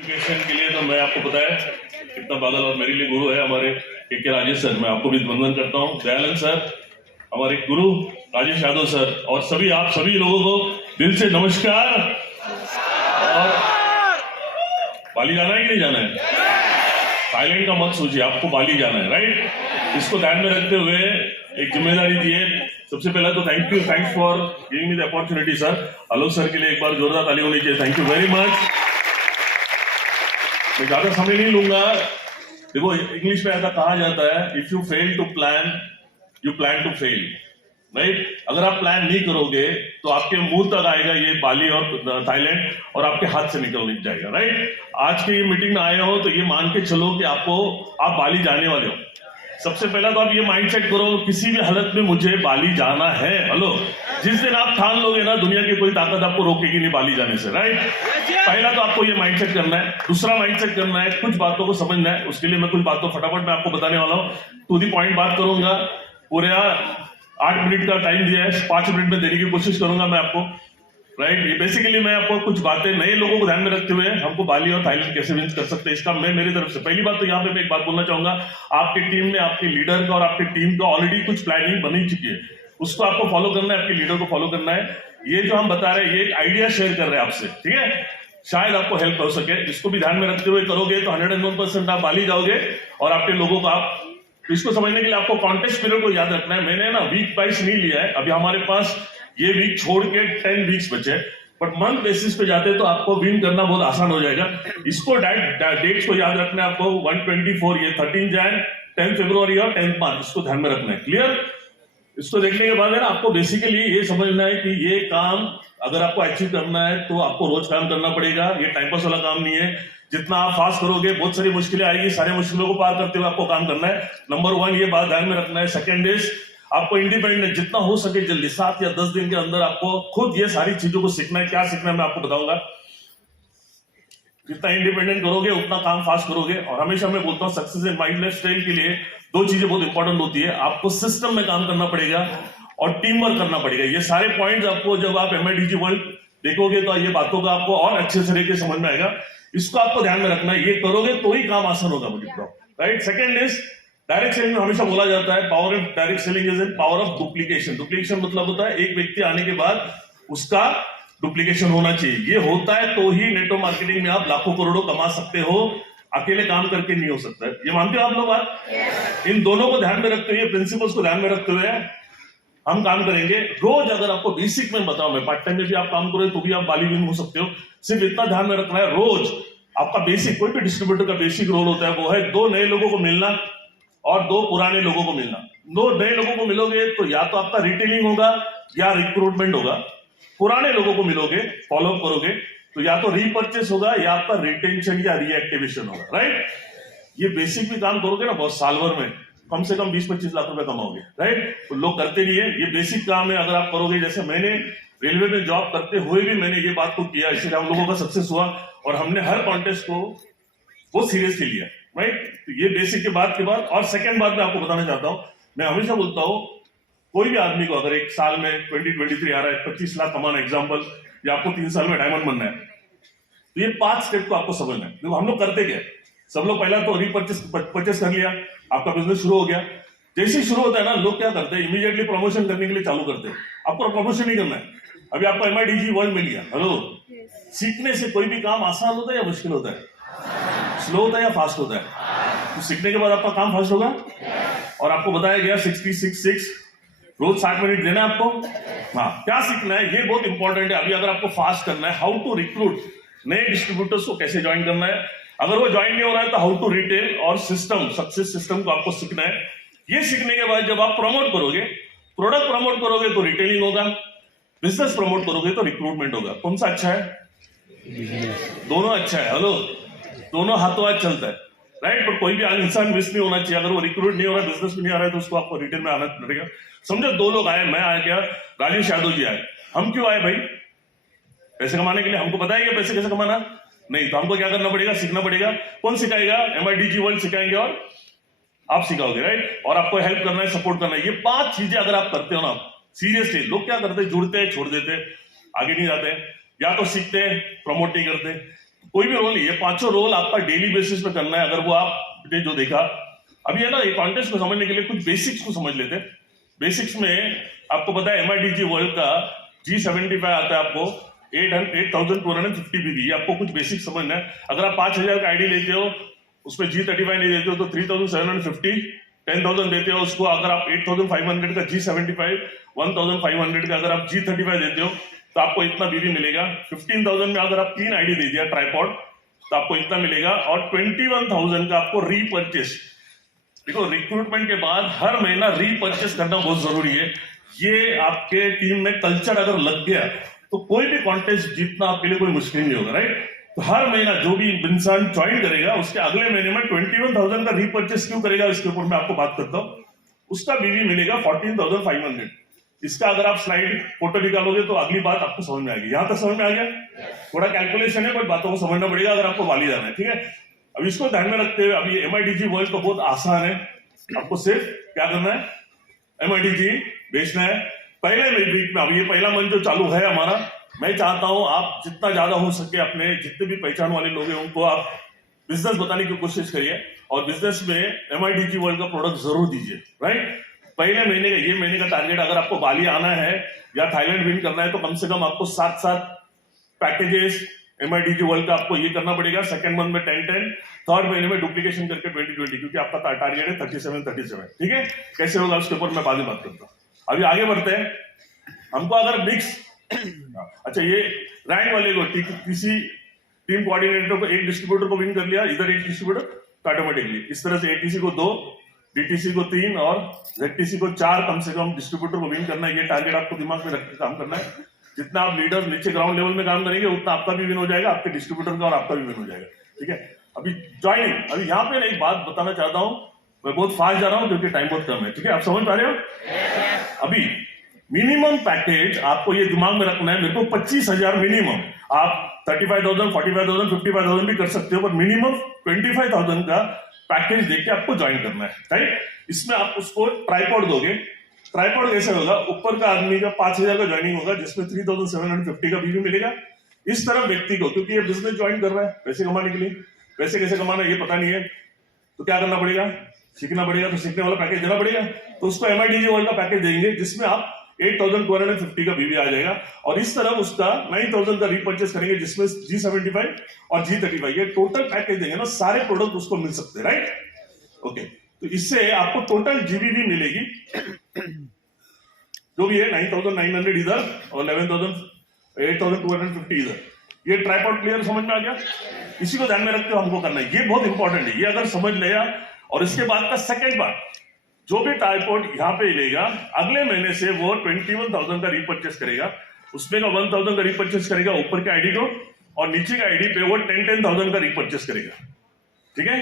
Education के लिए तो मैं आपको पता है कितना बादल और मेरे लिए गुरु है हमारे के राजेश सर। मैं आपको भी वंदन करता हूँ। दयानंद सर, हमारे गुरु राजेश यादव सर, और सभी आप सभी लोगों को दिल से नमस्कार। और बाली जाना है कि नहीं जाना है? थाईलैंड का मत सोचिए, आपको बाली जाना है, राइट? इसको ध्यान में रखते हुए एक जिम्मेदारी दी है। सबसे पहला तो thanks for giving me the opportunity sir. Alok sir के लिए एक बार जोरदार ताली होनी चाहिए। Thank you very much. मैं ज्यादा समय नहीं लूंगा। देखो, इंग्लिश में ऐसा कहा जाता है, if you fail to plan you plan to fail, right? अगर आप प्लान नहीं करोगे तो आपके मुंह तक आएगा ये बाली और थाईलैंड और आपके हाथ से निकल जाएगा, राइट? आज के ये मीटिंग में आए हो तो ये मान के चलो कि आप बाली जाने वाले हो। सबसे पहला तो आप ये माइंडसेट करो, किसी भी हालत में मुझे बाली जाना है। हेलो, जिस दिन आप ठान लोगे ना, दुनिया की कोई ताकत आपको रोकेगी नहीं बाली जाने से, राइट? पहला तो आपको ये माइंडसेट करना है। दूसरा माइंडसेट करना है, कुछ बातों को समझना है। उसके लिए मैं कुछ बातों फटाफट मैं आपको बताने वाला हूँ। टू दी पॉइंट बात करूंगा। पूरे 8 मिनट का टाइम दिया है, 5 मिनट में देने की कोशिश करूंगा मैं आपको, राइट? ये बेसिकली मैं आपको कुछ बातें नए लोगों को ध्यान में रखते हुए हमको बाली और थाईलैंड कैसे विन कर सकते हैं, इसका मैं मेरी तरफ से पहली बात तो यहाँ पे मैं एक बात बोलना चाहूंगा। आपकी टीम में आपके लीडर का और आपकी टीम का ऑलरेडी कुछ प्लानिंग बनी चुकी है, उसको आपको फॉलो करना है, आपके लीडर को फॉलो करना है। ये जो हम बता रहे हैं, ये एक आइडिया शेयर कर रहे हैं आपसे, ठीक है? शायद आपको हेल्प हो सके। इसको भी ध्यान में रखते हुए करोगे तो 101% आप बाली जाओगे और आपके लोगों को आप इसको समझने के लिए आपको कॉन्टेस्ट पीरियड को याद रखना है। मैंने ना वीक वाइज नहीं लिया है, अभी हमारे पास ये वीक छोड़ के 10 वीक्स बचे, बट मंथ बेसिस पे जाते तो आपको विन करना बहुत आसान हो जाएगा। इसको डेट्स को याद रखना है आपको। 124 ये 13 जैन, 10 फरवरी और 10 मार्च, इसको ध्यान में रखना है। क्लियर? इसको देखने के बाद है ना, आपको बेसिकली ये समझना है कि ये काम अगर आपको अचीव करना है तो आपको रोज काम करना पड़ेगा। ये टाइम पास वाला काम नहीं है। जितना आप फास्ट करोगे बहुत सारी मुश्किलें आएगी, सारे मुश्किलों को पार करते हुए आपको काम करना है। नंबर 1 ये बात ध्यान में रखना है। सेकंड इज आपको इंडिपेंडेंट जितना हो सके जल्दी 7 या 10 दिन के अंदर आपको खुद ये सारी चीजों को सीखना है। क्या सीखना है मैं आपको बताऊंगा। जितना इंडिपेंडेंट करोगे उतना काम फास्ट करोगे। और हमेशा मैं बोलता हूँ success in mind life style के लिए 2 चीजें बहुत इंपॉर्टेंट होती है। आपको सिस्टम में काम करना पड़ेगा और टीम वर्क करना पड़ेगा। ये सारे पॉइंट्स आपको जब आप MIDG वर्ल्ड देखोगे तो ये बातों का आपको और अच्छे से लेके समझ में आएगा। इसको आपको ध्यान में रखना है। ये करोगे तो ही काम आसान होगा, मुझे बताओ, right? Second is direct selling में हमेशा बोला जाता है power of direct selling is in power of duplication. Duplication मतलब होता है एक व्यक्ति आने के बाद उसका डुप्लीकेशन होना चाहिए। ये होता है तो ही नेटवर्क मार्केटिंग में आप लाखों करोड़ों कमा सकते हो। अकेले काम करके नहीं हो सकता है। ये मानते हो आप लोग बात? इन दोनों को ध्यान में रखते हुए, प्रिंसिपल्स को ध्यान में रखते हुए हम काम करेंगे। रोज अगर आपको बेसिक में बताओ, मैं पार्ट टाइम में भी आप काम करोगे तो भी आप बाली विन हो सकते हो। सिर्फ इतना ध्यान में रखना है, रोज आपका बेसिक, कोई भी डिस्ट्रीब्यूटर का बेसिक रोल होता है वो है 2 नए लोगों को मिलना और 2 पुराने लोगों को मिलना। 2 नए लोगों को मिलोगे तो या तो आपका रिटेलिंग होगा या रिक्रूटमेंट होगा। पुराने लोगों को मिलोगे, फॉलोअप करोगे तो या तो रीपर्चेस होगा या आपका रिटेंशन या रीएक्टिवेशन होगा, राइट? ये बेसिक भी काम करोगे ना, बहुत साल भर में कम से कम 20-25 लाख रुपए कमाओगे, राइट? तो लोग करते नहीं है। ये बेसिक काम है। अगर आप करोगे, जैसे मैंने रेलवे में जॉब करते हुए भी मैंने ये बात को किया, इसलिए हम लोगों का सक्सेस हुआ और हमने हर कॉन्टेस्ट को बहुत सीरियसली लिया, राइट? तो ये बेसिक के बाद और सेकंड बात मैं आपको बताना चाहता हूं। मैं हमेशा बोलता हूं, कोई भी आदमी को अगर एक साल में 2023 आ रहा है 25 लाख कमाना एग्जाम्पल, या आपको 3 साल में डायमंड बनना है, तो ये 5 स्टेप को आपको समझना है। देखो हम लोग करते क्या, सब लोग पहला तो परचेस कर लिया, आपका बिजनेस शुरू हो गया। जैसे ही शुरू होता है ना, लोग क्या करते हैं, इमीडिएटली प्रमोशन करने के लिए चालू करते हैं। आपको प्रमोशन नहीं करना है। अभी आपको MIDG वर्ल्ड मिल गया, हेलो। सीखने से कोई भी काम आसान होता है या मुश्किल होता है? स्लो होता है या फास्ट होता है? तो सीखने के बाद आपका काम फास्ट होगा। और आपको बताया गया 60-6-6 रोज 60 मिनट देना है आपको। हाँ, क्या सीखना है ये बहुत इंपॉर्टेंट है। अभी अगर आपको फास्ट करना है, हाउ टू रिक्रूट नए डिस्ट्रीब्यूटर्स को कैसे ज्वाइन करना है। अगर वो ज्वाइन नहीं हो रहा है तो हाउ टू रिटेल और सिस्टम, सक्सेस सिस्टम को आपको सीखना है। ये सीखने के बाद जब आप प्रमोट करोगे, प्रोडक्ट प्रमोट करोगे तो रिटेलिंग होगा, बिजनेस प्रमोट करोगे तो रिक्रूटमेंट होगा। कौन सा अच्छा है? दोनों अच्छा है। हेलो, दोनों हाथों हाथ चलता है, राइट? पर कोई भी इंसान मिस नहीं होना चाहिए। अगर वो रिक्रूट नहीं हो रहा है, बिजनेस में नहीं आ रहा है, तो उसको आपको रिटेल में आना पड़ेगा। समझो 2 लोग आए, मैं आया, क्या राजेश यादव जी आए। हम क्यों आए भाई? पैसे कमाने के लिए। हमको पता है कि पैसे कैसे कमाना नहीं, तो हमको क्या करना पड़ेगा? सीखना पड़ेगा। कौन सिखाएगा? MIDG वर्ल्ड सिखाएंगे और आप सिखाओगे, राइट? और आपको हेल्प करना है, सपोर्ट करना है। ये 5 चीजें अगर आप करते हो ना सीरियसली, लोग क्या करते हैं, जुड़ते हैं, छोड़ देते हैं, आगे नहीं जाते हैं, या तो सीखते हैं, प्रमोट नहीं करते, कोई भी रोल नहीं, ये पांचों रोल आपका डेली बेसिस पे करना है। अगर वो आपने जो देखा अभी है ना, ये कॉन्टेस्ट को समझने के लिए कुछ बेसिक्स को समझ लेते हैं। बेसिक्स में आपको पता है MIDG वर्ल्ड का G75 आता है आपको 8,250 BB, ये आपको कुछ बेसिक समझना है। अगर आप 5,000 का आईडी लेते हो, उसमें G35 नहीं देते हो तो 3,750, 10,000 देते हो उसको। अगर आप 8,500 का G75, 1,500 का अगर आप G35 देते हो तो आपको इतना बीबी मिलेगा। 15,000 में अगर आप 3 आईडी दे दिया ट्राइपॉड तो आपको इतना मिलेगा। और 21,000 का आपको रीपर्चेस। देखो, रिक्रूटमेंट के बाद हर महीना रीपर्चेस करना बहुत जरूरी है। ये आपके टीम में कल्चर अगर लग गया तो कोई भी कॉन्टेस्ट जीतना आपके लिए कोई मुश्किल नहीं होगा, राइट। तो हर महीना जो भी इंसान ज्वाइन करेगा उसके अगले महीने में 21,000 का रीपर्चेस क्यों करेगा, इसके ऊपर मैं आपको बात करता हूँ। उसका बीवी मिलेगा 14,500। इसका अगर आप स्लाइड फोटो निकालोगे तो अगली बात आपको समझ में आएगी। यहां तक समझ में आ गया? थोड़ा कैलकुलेशन है, बट बातों को समझना पड़ेगा अगर आपको बाली जाना है, ठीक है। अब इसको ध्यान में रखते हुए, अभी MIDG वर्ल्ड तो बहुत आसान है। आपको सिर्फ क्या करना है, MIDG बेचना है। पहले वीक में, अब ये पहला मंथ जो चालू है हमारा, मैं चाहता हूं आप जितना ज्यादा हो सके अपने जितने भी पहचान वाले लोग हैं उनको आप बिजनेस बताने की कोशिश करिए। और बिजनेस में MIDG वर्ल्ड का प्रोडक्ट जरूर दीजिए, राइट। पहले महीने का, ये महीने का टारगेट, अगर आपको बाली आना है या थाईलैंड विन करना है तो कम से कम आपको 7 पैकेजेस MIDG वर्ल्ड का आपको ये करना पड़ेगा। सेकंड मंथ में 10, थर्ड महीने में डुप्लीकेशन करके 20, क्योंकि आपका टारगेट है 37, ठीक है। कैसे होगा उसके ऊपर मैं बाद में बात करता हूँ। अभी आगे बढ़ते हैं। हमको अगर मिक्स अच्छा, ये रैंक वाले को किसी टीम कोऑर्डिनेटर को, एक डिस्ट्रीब्यूटर को विन कर लिया, इधर एक डिस्ट्रीब्यूटर तो ऑटोमेटिकली इस तरह से ATC को 2, DTC को 3 और ZTC को 4 कम से कम डिस्ट्रीब्यूटर को विन करना है। ये टारगेट आपको दिमाग में रख के काम करना है। जितना आप लीडर नीचे ग्राउंड लेवल में काम करेंगे उतना आपका भी विन हो जाएगा, आपके डिस्ट्रीब्यूटर का और आपका भी विन हो जाएगा, ठीक है। अभी ज्वाइनिंग, अभी यहाँ पे एक बात बताना चाहता हूँ, मैं बहुत फास्ट जा रहा हूँ क्योंकि टाइम बहुत कम है, ठीक है। आप समझ पा रहे हो? अभी मिनिमम पैकेज आपको ये दिमाग में रखना है, मेरे को 25,000 मिनिमम। आप 35,000, 45,000, 55,000 भी कर सकते हो, पर मिनिमम 25,000 का पैकेज देके आपको ज्वाइन करना है, राइट। इसमें आप उसको ट्राइपॉड दोगे। ट्राइपॉड कैसे होगा, ऊपर का आदमी का 5,000 का ज्वाइनिंग होगा जिसमें 3,750 का बीवी मिलेगा। इस तरह व्यक्ति को, क्योंकि ये बिजनेस ज्वाइन कर रहा है पैसे कमाने के लिए, पैसे कैसे कमाना ये पता नहीं है तो क्या करना पड़ेगा, सीखना पड़ेगा। तो सीखने वाला पैकेज देना पड़ेगा, तो उसको MIDG वर्ल्ड का पैकेज देंगे जिसमें आप 8,250 का बीवी आ जाएगा। और इस तरफ उसका 9,000 का रीपर्चेस करेंगे जिसमें G75 और G35 ये टोटल पैकेज देंगे ना, सारे प्रोडक्ट उसको मिल सकते हैं, राइट। ओके, तो इससे आपको टोटल GBV मिलेगी जो भी है 9,900 इधर और 8,250 इधर। ये ट्राइपॉड क्लियर समझ में आ गया? इसी को ध्यान में रखते हुए हमको करना है, ये बहुत इंपॉर्टेंट है। ये अगर समझ लिया, और इसके बाद का सेकंड बात, जो भी ट्राइपॉड यहाँ पे लेगा अगले महीने से वो 21,000 का रीपर्चेस करेगा। उसमें का 1,000 का रीपर्चेस करेगा ऊपर के आईडी को, और नीचे के आईडी पे वो 10,000 का रीपर्चेस करेगा, ठीक है।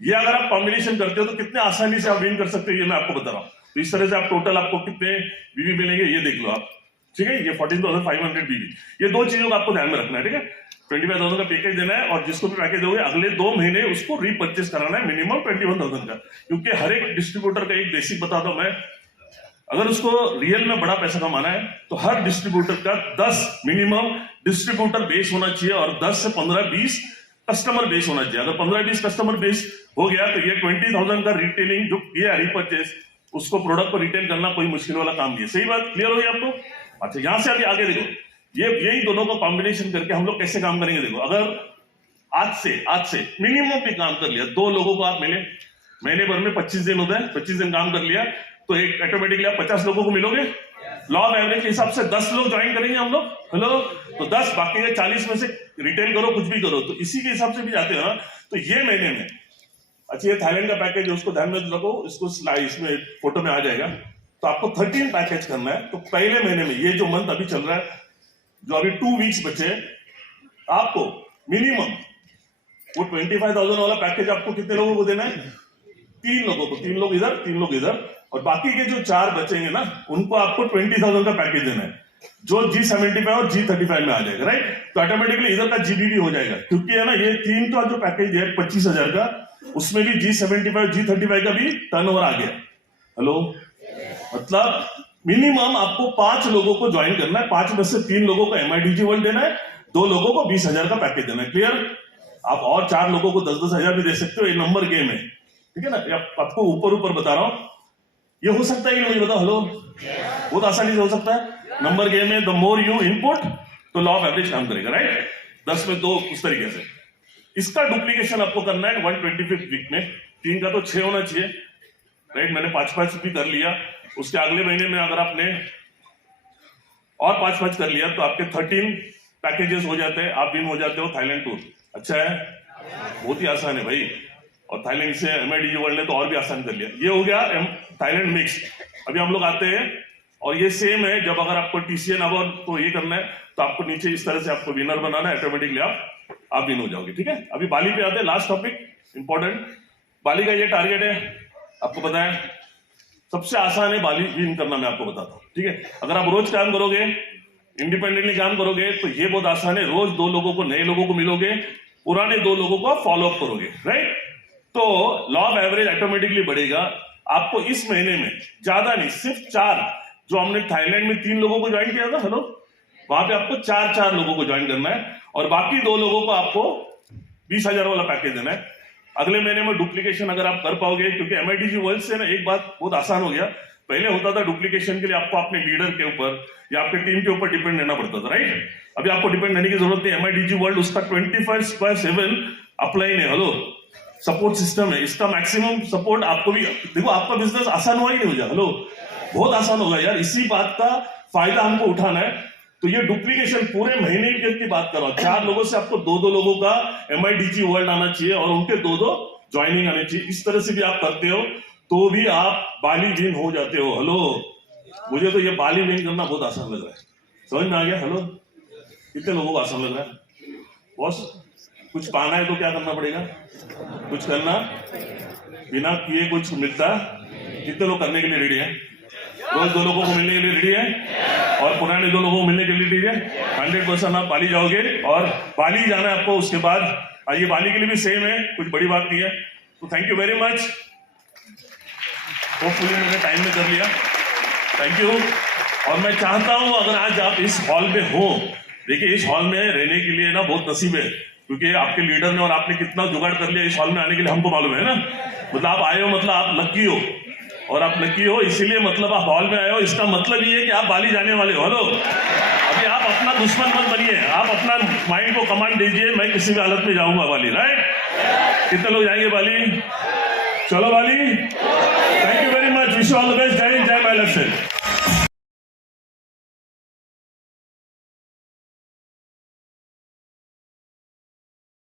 ये अगर आप कॉम्बिनेशन करते हो तो कितने आसानी से आप विन कर सकते हो, ये मैं आपको बता रहा हूँ। तो इस तरह से आप टोटल आपको कितने बीवी मिलेंगे ये देख लो आप, ठीक है। ये 14,500 बीवी, ये दो चीजों को आपको ध्यान में रखना है, ठीक है। 25,000 का पैकेज देना है, और जिसको भी पैकेज दोगे अगले 2 महीने उसको रीपर्चेस कराना है मिनिमम 21,000 का। क्योंकि हर एक डिस्ट्रीब्यूटर का एक बेसिक बताता हूं मैं, अगर उसको रियल में बड़ा पैसा कमाना है तो हर डिस्ट्रीब्यूटर का 10 मिनिमम डिस्ट्रीब्यूटर बेस होना चाहिए, और 10 से 15-20 कस्टमर बेस होना चाहिए। अगर 15-20 कस्टमर बेस हो गया तो ये 20,000 का रिटेलिंग जो किया रीपर्चेस, उसको प्रोडक्ट को रिटेल करना कोई मुश्किल वाला काम नहीं है। सही बात क्लियर हो गई आपको? अच्छा, यहां से अभी आगे देखो, यही दोनों को कॉम्बिनेशन करके हम लोग कैसे काम करेंगे। देखो, अगर आज से मिनिमम भी काम कर लिया, 2 लोगों को आप मिले, महीने भर में 25 दिन होता है, 25 दिन काम कर लिया तो एक ऑटोमेटिकली आप 50 लोगों को मिलोगे। लॉ ऑफ एवरेज के हिसाब से 10 लोग ज्वाइन करेंगे हम लोग, हेलो, तो 10 बाकी के 40 में से रिटेल करो, कुछ भी करो, तो इसी के हिसाब से भी जाते हो ना। तो ये महीने में, अच्छा, ये थाईलैंड का पैकेज है, उसको ध्यान में रखो, इसको इसमें फोटो में आ जाएगा। तो आपको 13 पैकेज करना है। तो पहले महीने में, ये जो मंथ अभी चल रहा है, जो अभी 2 वीक्स बचे, आपको मिनिमम वो 25,000 वाला पैकेज आपको कितने लोगों को देना है? 3 लोगों को, 3 लोग इधर, 3 लोग इधर, और बाकी के जो 4 बचेंगे ना, उनको आपको 20,000 का पैकेज देना है, जो G75 और G35 में आ जाएगा, राइट। तो ऑटोमेटिकली इधर का GBV हो जाएगा, क्योंकि है ना, ये 3 का जो पैकेज है 25,000 का, उसमें भी G75 G35 का भी टर्नओवर आ गया। हेलो, मतलब मिनिमम आपको 5 लोगों को ज्वाइन करना है, 5 में से 3 लोगों को MIDG वर्ल्ड देना है, 2 लोगों को 20,000 का पैकेज देना है। क्लियर? आप और 4 लोगों को 10-10 हजार भी दे सकते हो। ये नंबर गेम है, ठीक है ना? आपको ऊपर बता रहा हूं, ये हो सकता है कि मुझे बताओ। हेलो, बहुत आसानी से हो सकता है। नंबर गेम में द मोर यू इनपुट तो लॉ ऑफ एवरेज काम करेगा, राइट? 10 में 2 उस तरीके से। इसका डुप्लीकेशन आपको करना है 125th वीक में। 3 का तो 6 होना चाहिए, राइट? मैंने 5-5 भी कर लिया। उसके अगले महीने में अगर आपने और 5-5 कर लिया तो आपके 13 पैकेजेस हो जाते हैं, आप विन हो जाते हो थाईलैंड टूर। अच्छा है, बहुत ही आसान है भाई। और थाईलैंड से MIDG वर्ल्ड ने तो और भी आसान कर लिया। ये हो गया थाईलैंड मिक्स। अभी हम लोग आते हैं और ये सेम है। जब अगर आपको TCN अवार्ड तो ये करना है तो आपको नीचे इस तरह से आपको विनर बनाना है, ऑटोमेटिकली आप विन हो जाओगे, ठीक है? अभी बाली पे आते हैं, लास्ट टॉपिक इंपॉर्टेंट। बाली का ये टारगेट है, आपको पता है सबसे आसान है बाली विन करना, मैं आपको बताता हूँ, ठीक है? अगर आप रोज काम करोगे, इंडिपेंडेंटली काम करोगे तो ये बहुत आसान है। रोज 2 लोगों को, नए लोगों को मिलोगे, पुराने 2 लोगों को फॉलो अप करोगे, राइट? तो लॉ ऑफ एवरेज ऑटोमेटिकली बढ़ेगा। आपको इस महीने में ज्यादा नहीं, सिर्फ 4, जो हमने थाईलैंड में 3 लोगों को ज्वाइन किया था, हेलो, वहां पे आपको 4 लोगों को ज्वाइन करना है और बाकी 2 लोगों को आपको 20,000 वाला पैकेज देना है। अगले महीने में डुप्लीकेशन अगर आप कर पाओगे, क्योंकि MIDG वर्ल्ड से ना एक बात बहुत आसान हो गया। पहले होता था डुप्लीकेशन के लिए आपको अपने लीडर के ऊपर या आपके टीम के ऊपर डिपेंड रहना पड़ता था, राइट? अभी आपको डिपेंड रहने की जरूरत नहीं। MIDG वर्ल्ड उसका 24/7 अपलाइन है, हेलो, सपोर्ट सिस्टम है। इसका मैक्सिमम सपोर्ट आपको भी, देखो आपका बिजनेस आसान हुआ ही नहीं हो जाए, हेलो, बहुत आसान होगा यार। इसी बात का फायदा हमको उठाना है। तो ये डुप्लीकेशन पूरे महीने की बात कर रहा हूं। 4 लोगों से आपको 2 लोगों का MIDG वर्ल्ड आना चाहिए और उनके 2 ज्वाइनिंग आनी चाहिए। इस तरह से भी आप करते हो तो भी आप बाली विन हो जाते हो। हेलो, मुझे तो ये बाली विन करना बहुत आसान लग रहा है। समझ में आ गया? हेलो, कितने लोगों को आसान लग रहा है? बॉस, कुछ पाना है तो क्या करना पड़ेगा? कुछ करना, बिना किए कुछ मिलता। कितने लोग करने के लिए रेडी है? रोज 2 लोगों को मिलने के लिए रेडी है और पुराने 2 लोगों को मिलने के लिए रेडी है। 100% आप बाली जाओगे और बाली जाना है आपको। उसके बाद ये बाली के लिए भी सेम है, कुछ बड़ी बात नहीं है। तो thank you very much. Hopefully मैंने टाइम में कर लिया, थैंक यू। और मैं चाहता हूं अगर आज आप इस हॉल में हो, देखिए इस हॉल में रहने के लिए ना बहुत नसीब है, क्योंकि आपके लीडर ने और आपने कितना जुगाड़ कर लिया इस हॉल में आने के लिए, हमको मालूम है ना। मतलब आप आए हो, मतलब आप लकी हो, और आप लकी हो इसीलिए मतलब आप हॉल में आए हो। इसका मतलब ये है कि आप बाली जाने वाले हो। हेलो, अभी आप अपना दुश्मन मत बनिए, आप अपना माइंड को कमांड दीजिए, मैं किसी भी हालत में जाऊंगा बाली, राइट? कितने लोग जाएंगे बाली? चलो Bali. Thank you very much, wish you all the best. जय हिंद, जय माय लव से।